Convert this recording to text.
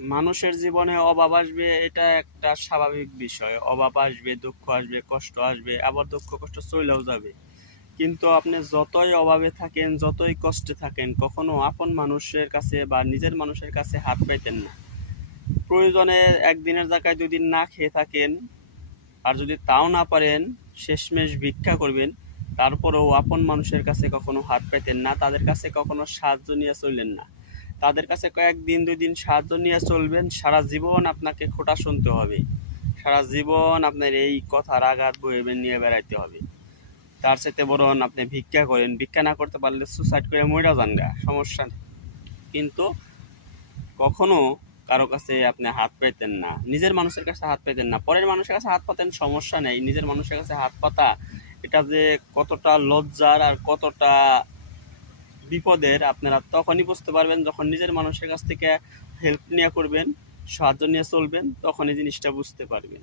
মানুষের জীবনে অভাব আসবে, এটা একটা স্বাভাবিক বিষয়। অভাব আসবে, দুঃখ আসবে, কষ্ট আসবে, আবার দুঃখ কষ্ট চলেও যাবে। কিন্তু আপনি যতই অভাবে থাকেন, যতই কষ্টে থাকেন, কখনো আপন মানুষের কাছে বা নিজের মানুষের কাছে হাত পাইতেন না। প্রয়োজনে একদিনের জায়গায় 2 দিন না খেয়ে থাকেন, আর যদি তাও না পারেন শেষমেশ ভিক্ষা করবেন। তারপরেও আপন মানুষের কাছে কখনো হাত পাইতেন না, তাদের কাছে কখনো সাহায্য নিয়ে চললেন না। তাদের কাছে কয়েকদিন 2 দিন সাহায্য নিয়ে চলবেন, সারা জীবন আপনাকে খোঁটা শুনতে হবে। সারা জীবন আপনার এই কথার আঘাত বয়ে নিয়ে বেড়াইতে হবে। তার চাইতে বরং আপনি ভিক্ষা করেন, ভিক্ষা না করতে পারলে সুসাইড করে মইরা যান গা, সমস্যা নেই। কিন্তু কখনো কারো কাছে আপনি হাত পাইতেন না, নিজের মানুষের কাছে হাত পাইতেন না। পরের মানুষের কাছে হাত পাতেন, সমস্যা নেই। নিজের মানুষের কাছে হাত পাতা, এটা যে কতটা লজ্জার আর কতটা বিপদের আপনারা তখনই বুঝতে পারবেন, যখন নিজের মানুষের কাছ থেকে হেল্প নিয়ে করবেন, সাহায্য নিয়ে চলবেন, তখন এই জিনিসটা বুঝতে পারবেন।